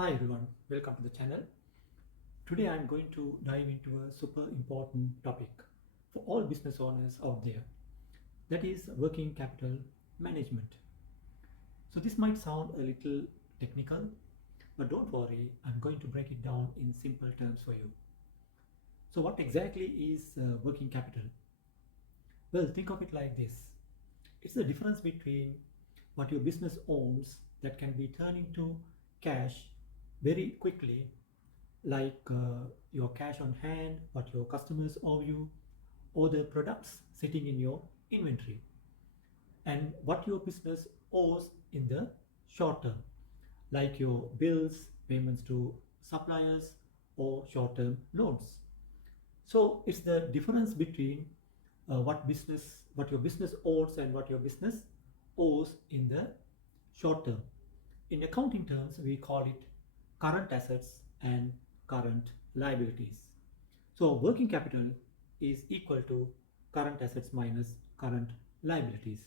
Hi everyone, welcome to the channel. Today I'm going to dive into a super important topic for all business owners out there, that is working capital management. So this might sound a little technical, but don't worry, I'm going to break it down in simple terms for you. So what exactly is working capital? Well, think of it like this. It's the difference between what your business owns that can be turned into cash very quickly, like your cash on hand, what your customers owe you, or the products sitting in your inventory, and what your business owes in the short term, like your bills, payments to suppliers, or short term loans. So it's the difference between what your business owes and what your business owes in the short term. In accounting terms, we call it current assets and current liabilities. So working capital is equal to current assets minus current liabilities.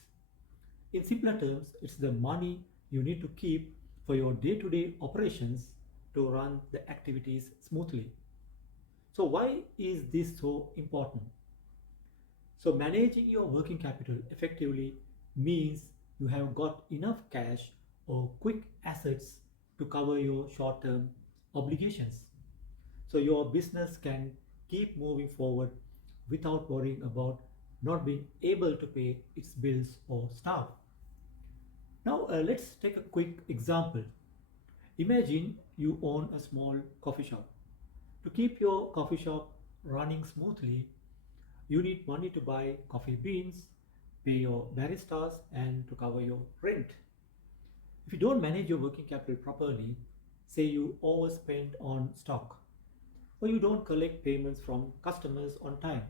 In simpler terms, it's the money you need to keep for your day-to-day operations to run the activities smoothly. So why is this so important? So managing your working capital effectively means you have got enough cash or quick assets to cover your short-term obligations. So your business can keep moving forward without worrying about not being able to pay its bills or staff. Now let's take a quick example. Imagine you own a small coffee shop. To keep your coffee shop running smoothly, you need money to buy coffee beans, pay your baristas, and to cover your rent. If you don't manage your working capital properly, say you overspend on stock, or you don't collect payments from customers on time,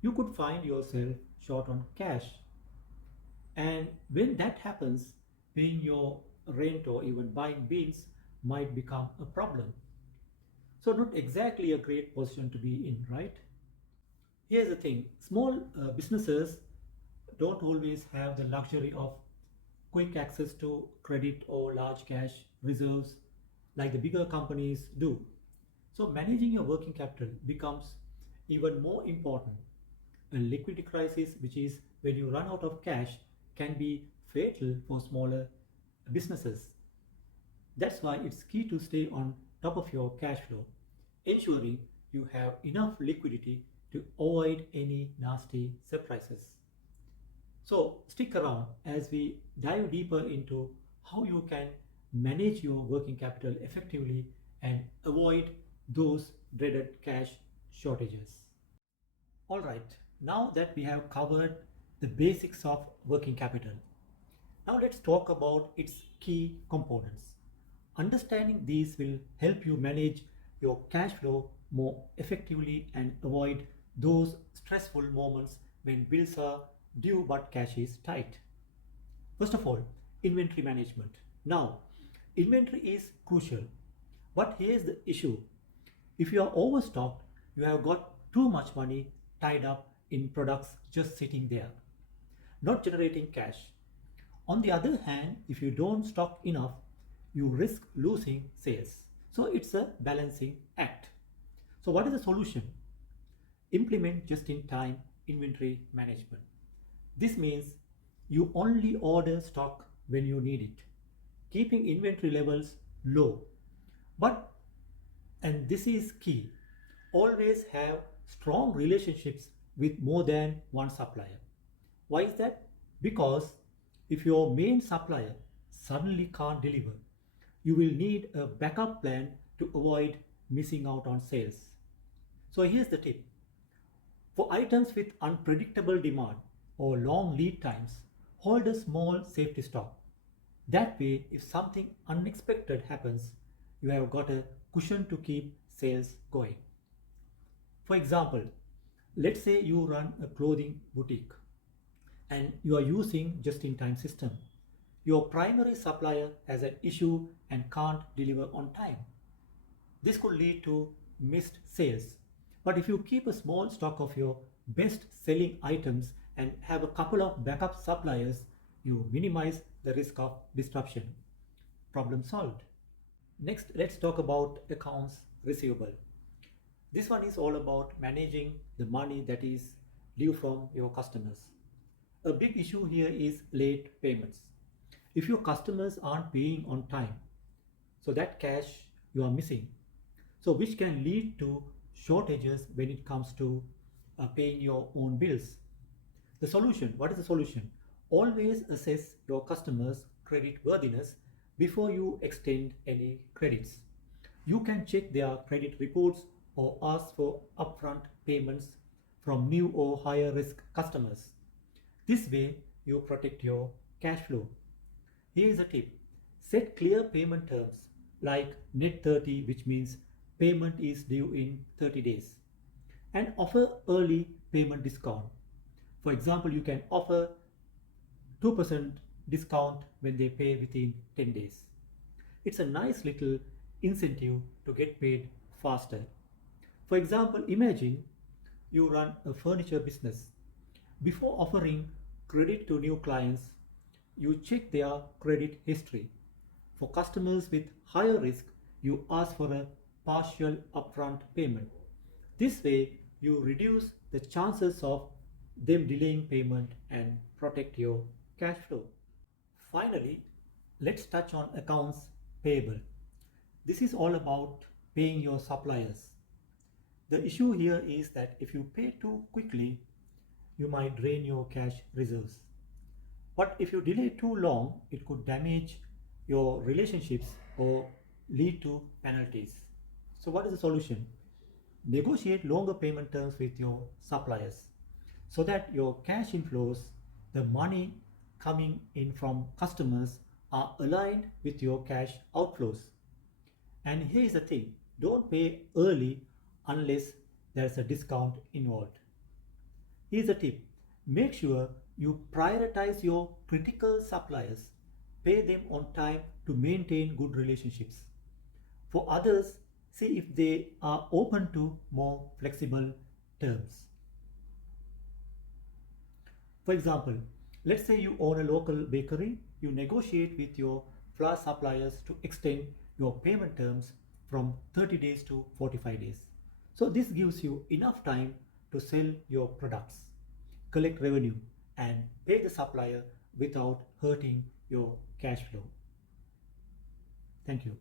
you could find yourself short on cash. And when that happens, paying your rent or even buying beans might become a problem. So, not exactly a great position to be in, right? Here's the thing, small businesses don't always have the luxury of quick access to credit or large cash reserves like the bigger companies do. So, managing your working capital becomes even more important. A liquidity crisis, which is when you run out of cash, can be fatal for smaller businesses. That's why it's key to stay on top of your cash flow, ensuring you have enough liquidity to avoid any nasty surprises. So, stick around as we dive deeper into how you can manage your working capital effectively and avoid those dreaded cash shortages. Alright, now that we have covered the basics of working capital, now let's talk about its key components. Understanding these will help you manage your cash flow more effectively and avoid those stressful moments when bills are due but cash is tight. First of all, inventory management. Now, inventory is crucial, but here's the issue. If you are overstocked, you have got too much money tied up in products just sitting there, not generating cash. On the other hand, if you don't stock enough, you risk losing sales. So it's a balancing act. So, what is the solution? Implement just in time inventory management. This means you only order stock when you need it, keeping inventory levels low. But, and this is key, always have strong relationships with more than one supplier. Why is that? Because if your main supplier suddenly can't deliver, you will need a backup plan to avoid missing out on sales. So here's the tip. For items with unpredictable demand or long lead times, hold a small safety stock. That way, if something unexpected happens, you have got a cushion to keep sales going. For example, let's say you run a clothing boutique and you are using just-in-time system. Your primary supplier has an issue and can't deliver on time. This could lead to missed sales. But if you keep a small stock of your best selling items and have a couple of backup suppliers, you minimize the risk of disruption. Problem solved. Next, let's talk about accounts receivable. This one is all about managing the money that is due from your customers. A big issue here is late payments. If your customers aren't paying on time, so that cash you are missing, so which can lead to shortages when it comes to paying your own bills. The solution, what is the solution? Always assess your customers' credit worthiness before you extend any credits. You can check their credit reports or ask for upfront payments from new or higher risk customers. This way, you protect your cash flow. Here is a tip: set clear payment terms like net 30, which means payment is due in 30 days, and offer early payment discount. For example, you can offer 2% discount when they pay within 10 days. It's a nice little incentive to get paid faster. For example, imagine you run a furniture business. Before offering credit to new clients, you check their credit history. For customers with higher risk, you ask for a partial upfront payment. This way, you reduce the chances of them delaying payment and protect your cash flow. Finally, let's touch on accounts payable. This is all about paying your suppliers. The issue here is that if you pay too quickly, you might drain your cash reserves. But if you delay too long, it could damage your relationships or lead to penalties. So, what is the solution? Negotiate longer payment terms with your suppliers so that your cash inflows, the money coming in from customers, are aligned with your cash outflows. And here is the thing: don't pay early unless there's a discount involved. Here's a tip: make sure you prioritize your critical suppliers, pay them on time to maintain good relationships. For others, see if they are open to more flexible terms. For example, let's say you own a local bakery, you negotiate with your flour suppliers to extend your payment terms from 30 days to 45 days. So, this gives you enough time to sell your products, collect revenue, and pay the supplier without hurting your cash flow. Thank you.